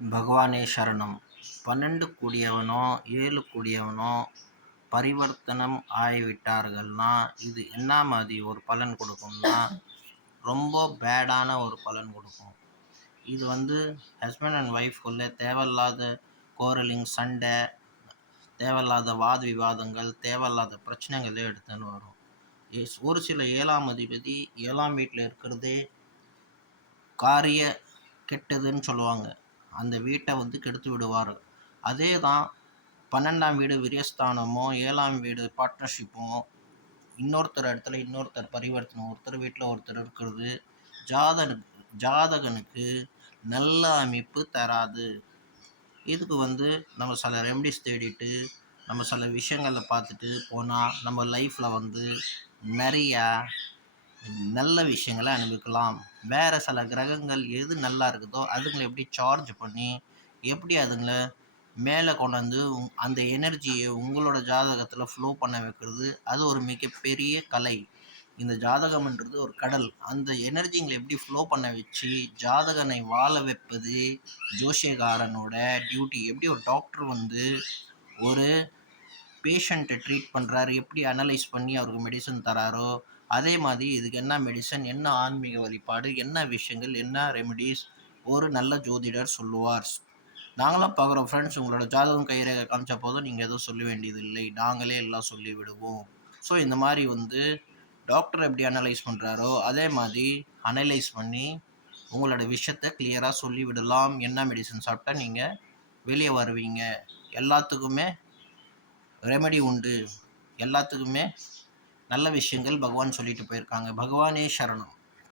பகவானே சரணம். 12 கூடியவனோ 7 கூடியவனோ பரிவர்த்தனம் ஆகிவிட்டார்கள்னா இது என்ன மாதிரி ஒரு பலன் கொடுக்கும்னா ரொம்ப பேடான ஒரு பலன் கொடுக்கும். இது ஹஸ்பண்ட் அண்ட் ஒய்ஃப்குள்ளே தேவையில்லாத கோரலிங், சண்டை, தேவையில்லாத வாத விவாதங்கள், தேவையில்லாத பிரச்சனைகளே எடுத்துன்னு வரும். ஒரு சில 7ஆம் அதிபதி 7ஆம் வீட்டில் இருக்கிறதே காரிய கெட்டதுன்னு சொல்லுவாங்க. அந்த வீட்டை கெடுத்து விடுவார். அதே தான் 12ஆம் வீடு விரயஸ்தானமோ 7ஆம் வீடு பார்ட்னர்ஷிப்போ இன்னொருத்தர் இடத்துல இன்னொருத்தர் பரிவர்த்தனை, ஒருத்தர் வீட்டில் ஒருத்தர் இருக்கிறது ஜாதகனுக்கு நல்ல அமைப்பு தராது. இதுக்கு நம்ம சில ரெமடிஸ் தேடிட்டு நம்ம சில விஷயங்களை பார்த்துட்டு போனால் நம்ம லைஃப்பில் நிறையா நல்ல விஷயங்களை அனுபவிக்கலாம். வேறு சில கிரகங்கள் எது நல்லா இருக்குதோ அதுங்களை எப்படி சார்ஜ் பண்ணி எப்படி அதுங்களை மேலே கொண்டு வந்து அந்த எனர்ஜியை உங்களோட ஜாதகத்தில் ஃப்ளோ பண்ண வைக்கிறது, அது ஒரு மிகப்பெரிய கலை. இந்த ஜாதகம்ன்றது ஒரு கடல். அந்த எனர்ஜிங்களை எப்படி ஃப்ளோ பண்ண வச்சு ஜாதகனை வாழ வைப்பது ஜோசியக்காரனோட டியூட்டி. எப்படி ஒரு டாக்டர் ஒரு பேஷண்ட்டை ட்ரீட் பண்ணுறாரு, எப்படி அனலைஸ் பண்ணி அவருக்கு மெடிசன் தராரோ, அதே மாதிரி இதுக்கு என்ன மெடிசன், என்ன ஆன்மீக வழிபாடு, என்ன விஷயங்கள், என்ன ரெமெடிஸ் ஒரு நல்ல ஜோதிடர் சொல்லுவார். நாங்களாம் பார்க்குறோம் ஃப்ரெண்ட்ஸ். உங்களோட ஜாதகம் கைரேகை காமிச்ச போதும் நீங்கள் எதுவும் சொல்ல வேண்டியதில்லை, நாங்களே எல்லாம் சொல்லி விடுவோம். ஸோ இந்த மாதிரி டாக்டர் எப்படி அனலைஸ் பண்ணுறாரோ அதே மாதிரி அனலைஸ் பண்ணி உங்களோட விஷயத்தை கிளியராக சொல்லி விடலாம். என்ன மெடிசன் சாப்பிட்டா நீங்கள் வெளியே வருவீங்க, எல்லாத்துக்குமே ரெமெடி உண்டு, எல்லாத்துக்குமே நல்ல விஷயங்கள் பகவான் சொல்லிட்டு போயிருக்காங்க. பகவானே சரணம்.